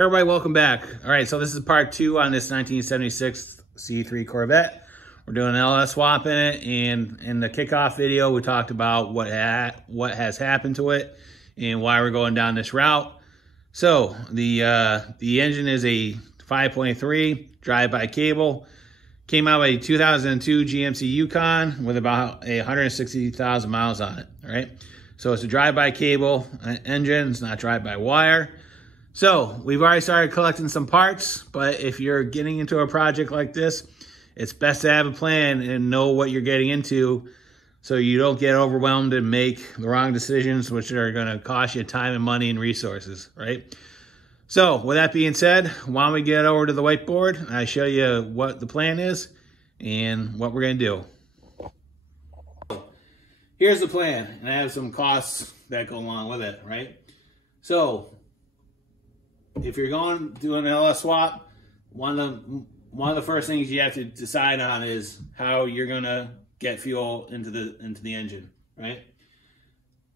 Everybody, welcome back. All right, so this is part 2 on this 1976 C3 Corvette. We're doing an LS swap in it, and in the kickoff video, we talked about what has happened to it and why we're going down this route. So the engine is a 5.3 drive-by cable. Came out with a 2002 GMC Yukon with about 160,000 miles on it. All right, so it's a drive-by cable engine. It's not drive-by wire. So we've already started collecting some parts, but if you're getting into a project like this, it's best to have a plan and know what you're getting into so you don't get overwhelmed and make the wrong decisions, which are going to cost you time and money and resources, right? So with that being said, why don't we get over to the whiteboard and I show you what the plan is and what we're going to do. Here's the plan, and I have some costs that go along with it, right? So if you're going to do an LS swap, one of the first things you have to decide on is how you're gonna get fuel into the engine, right?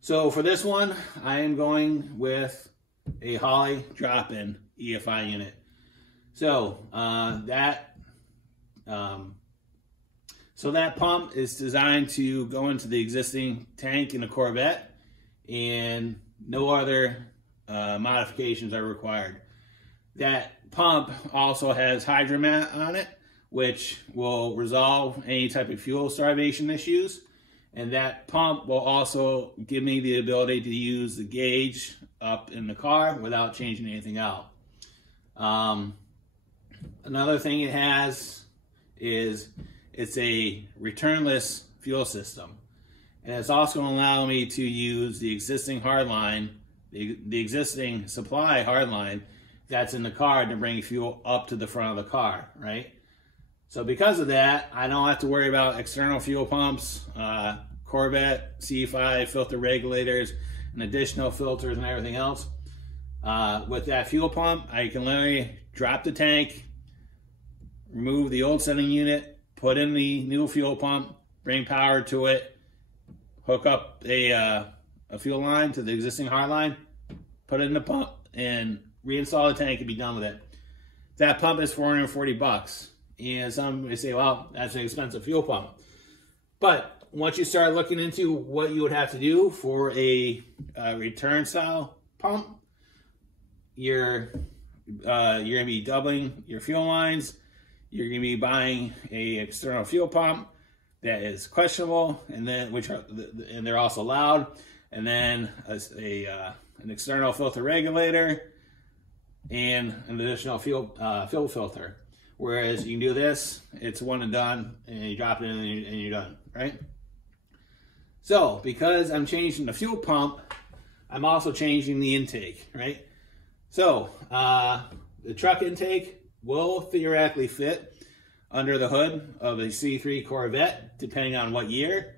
So for this one, I am going with a Holley drop-in EFI unit. So that pump is designed to go into the existing tank in a Corvette, and no other modifications are required. That pump also has hydromat on it, which will resolve any type of fuel starvation issues. And that pump will also give me the ability to use the gauge up in the car without changing anything out. Another thing it has is it's a returnless fuel system. And it's also going to allow me to use the existing hardline, the existing supply hardline that's in the car to bring fuel up to the front of the car, right? So because of that, I don't have to worry about external fuel pumps, Corvette C5 filter regulators, and additional filters and everything else. With that fuel pump, I can literally drop the tank, remove the old sending unit, put in the new fuel pump, bring power to it, hook up a fuel line to the existing hard line, put it in the pump, and reinstall the tank and be done with it. That pump is $440. And some may say, well, that's an expensive fuel pump. But once you start looking into what you would have to do for a return style pump, you're going to be doubling your fuel lines. You're going to be buying a external fuel pump that is questionable, and then and they're also loud, and then an external filter regulator and an additional fuel filter. Whereas you can do this, it's one and done, and you drop it in and you're done, right? So because I'm changing the fuel pump, I'm also changing the intake, right? So the truck intake will theoretically fit under the hood of a C3 Corvette, depending on what year.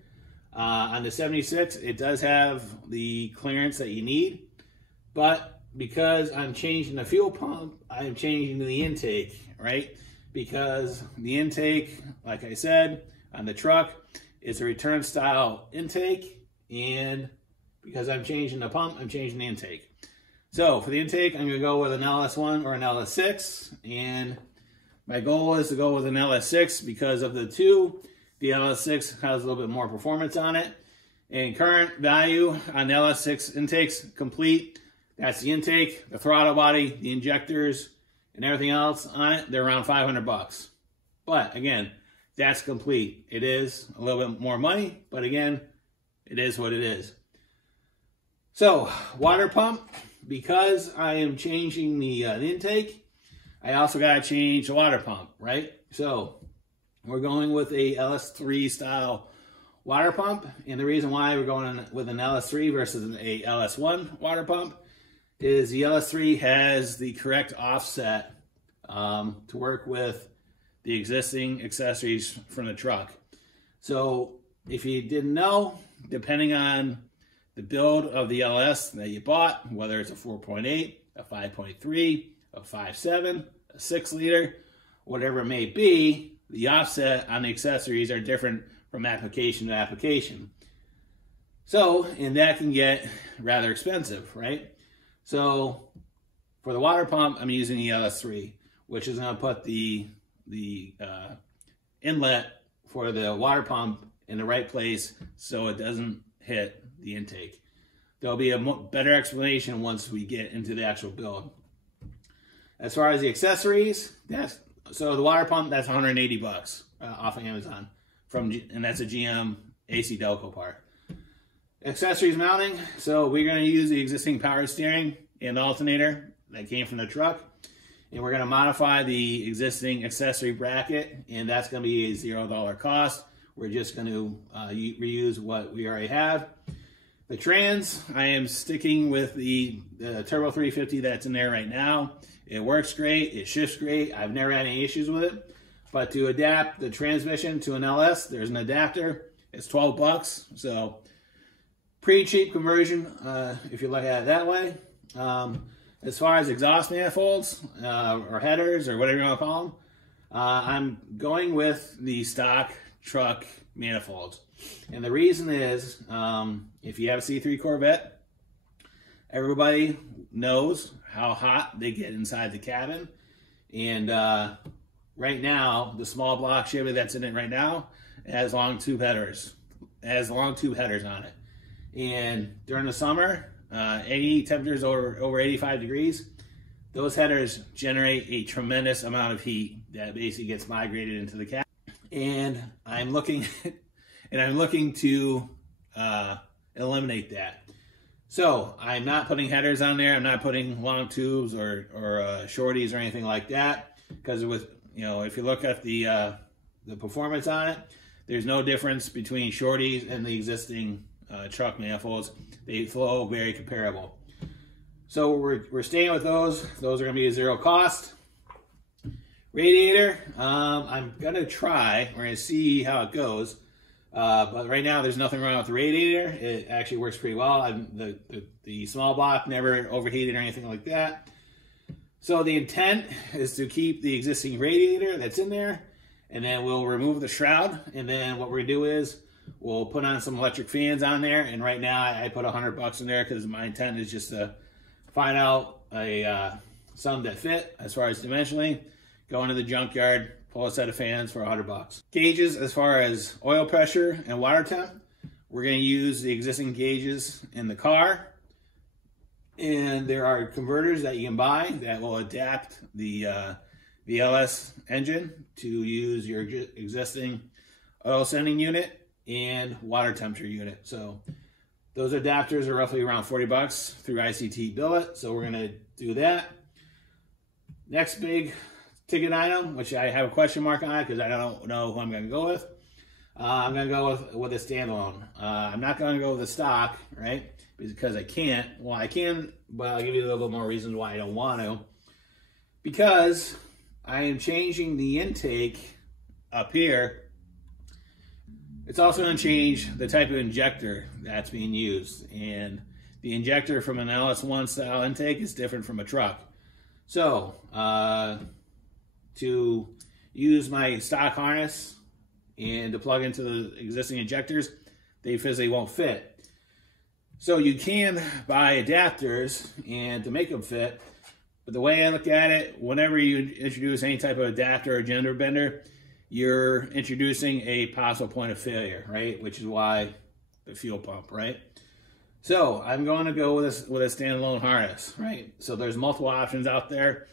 On the 76, it does have the clearance that you need, but because I'm changing the fuel pump, I'm changing the intake, right? Because the intake, like I said, on the truck, is a return style intake, and because I'm changing the pump, I'm changing the intake. So for the intake, I'm going to go with an LS1 or an LS6, and my goal is to go with an LS6 because of the two. The LS6 has a little bit more performance on it. And current value on the LS6 intakes complete. That's the intake, the throttle body, the injectors, and everything else on it. They're around $500. But again, that's complete. It is a little bit more money, but again, it is what it is. So water pump, because I am changing the intake, I also got to change the water pump, right? So we're going with a LS3 style water pump, and the reason why we're going with an LS3 versus a LS1 water pump is the LS3 has the correct offset to work with the existing accessories from the truck. So if you didn't know, depending on the build of the LS that you bought, whether it's a 4.8, a 5.3, a 5.7, a 6-liter, whatever it may be, the offset on the accessories are different from application to application. So, and that can get rather expensive, right? So For the water pump, I'm using the LS3, which is going to put the inlet for the water pump in the right place so it doesn't hit the intake. There'll be a better explanation once we get into the actual build. As far as the accessories, so the water pump, that's 180 bucks off of Amazon, and that's a GM AC Delco part. Accessories mounting, so we're going to use the existing power steering and alternator that came from the truck, and we're going to modify the existing accessory bracket, and that's going to be a $0 cost. We're just going to reuse what we already have. The trans, I am sticking with the Turbo 350 that's in there right now. It works great, it shifts great, I've never had any issues with it. But to adapt the transmission to an LS, there's an adapter. It's 12 bucks, so pretty cheap conversion if you look at it that way. As far as exhaust manifolds or headers or whatever you want to call them, I'm going with the stock truck manifolds. And the reason is, if you have a C3 Corvette, everybody knows how hot they get inside the cabin. And right now, the small block Chevy that's in it right now has long tube headers. It has long tube headers on it. And during the summer, any temperatures over 85 degrees, those headers generate a tremendous amount of heat that basically gets migrated into the cabin. And I'm looking to eliminate that. So I'm not putting headers on there. I'm not putting long tubes or shorties or anything like that, because with, if you look at the performance on it, there's no difference between shorties and the existing truck manifolds. They flow very comparable. So we're staying with those. Those are going to be a $0 cost. Radiator, I'm going to try. We're going to see how it goes. But right now, there's nothing wrong with the radiator. It actually works pretty well. The small block never overheated or anything like that. So the intent is to keep the existing radiator that's in there, and then we'll remove the shroud. And then what we're going to do is we'll put on some electric fans on there. And right now, I put $100 in there because my intent is just to find out some that fit as far as dimensionally. Go into the junkyard, pull a set of fans for $100. Gauges, as far as oil pressure and water temp, we're going to use the existing gauges in the car. And there are converters that you can buy that will adapt the LS engine to use your existing oil sending unit and water temperature unit. So those adapters are roughly around 40 bucks through ICT Billet. So we're going to do that. Next big ticket item, which I have a question mark on because I don't know who I'm going to go with. I'm going to go with a standalone. I'm not going to go with the stock, right? Because I can't. Well, I can, but I'll give you a little bit more reasons why I don't want to. Because I am changing the intake up here. It's also going to change the type of injector that's being used. And the injector from an LS1 style intake is different from a truck. So, to use my stock harness and to plug into the existing injectors, they physically won't fit. So you can buy adapters and to make them fit, but the way I look at it, whenever you introduce any type of adapter or gender bender, you're introducing a possible point of failure, right? Which is why the fuel pump, right? So I'm going to go with a standalone harness, right? So there's multiple options out there.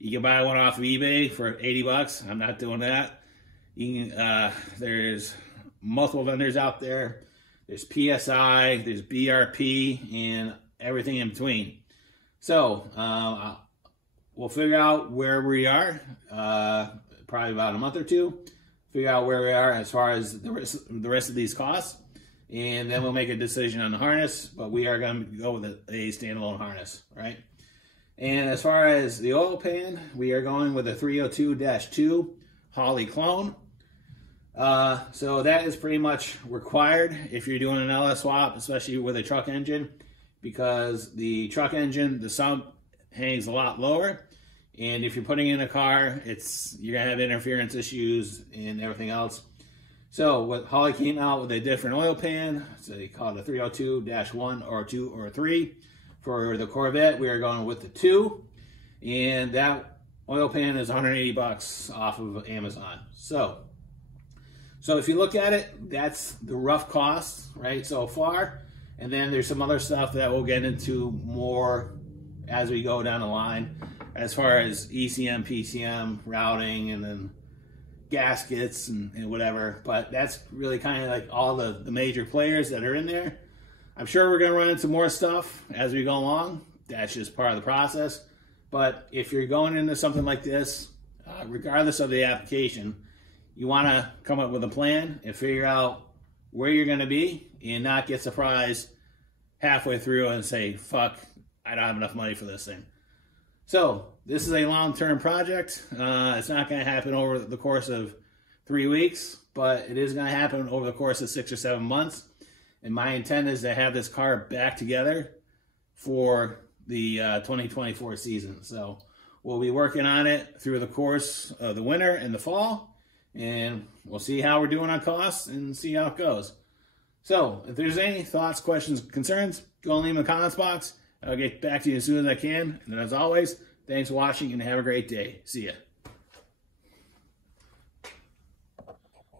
You can buy one off of eBay for 80 bucks. I'm not doing that. You can, there's multiple vendors out there. There's PSI, there's BRP, and everything in between. So we'll figure out where we are, probably about a month or two. Figure out where we are as far as the rest of these costs, and then we'll make a decision on the harness. But we are going to go with a standalone harness, right? And as far as the oil pan, we are going with a 302-2 Holley clone. So that is pretty much required if you're doing an LS swap, especially with a truck engine, because the truck engine, the sump hangs a lot lower. And if you're putting in a car, you're gonna have interference issues and everything else. So what Holley came out with a different oil pan, so they call it a 302-1 or 2 or 3. For the Corvette, we are going with the 2. and that oil pan is 180 bucks off of Amazon. So if you look at it, that's the rough cost, right, so far. And then there's some other stuff that we'll get into more as we go down the line, as far as ECM, PCM, routing, and then gaskets and whatever. But that's really kind of like all the major players that are in there. I'm sure we're going to run into more stuff as we go along. That's just part of the process. But if you're going into something like this, regardless of the application, you want to come up with a plan and figure out where you're going to be and not get surprised halfway through and say, fuck, I don't have enough money for this thing. So this is a long-term project. It's not going to happen over the course of 3 weeks, but it is going to happen over the course of 6 or 7 months. And my intent is to have this car back together for the 2024 season. So we'll be working on it through the course of the winter and the fall, and we'll see how we're doing on costs and see how it goes. So if there's any thoughts, questions, concerns, go and leave them in the comments box. I'll get back to you as soon as I can. And as always, thanks for watching and have a great day. See ya.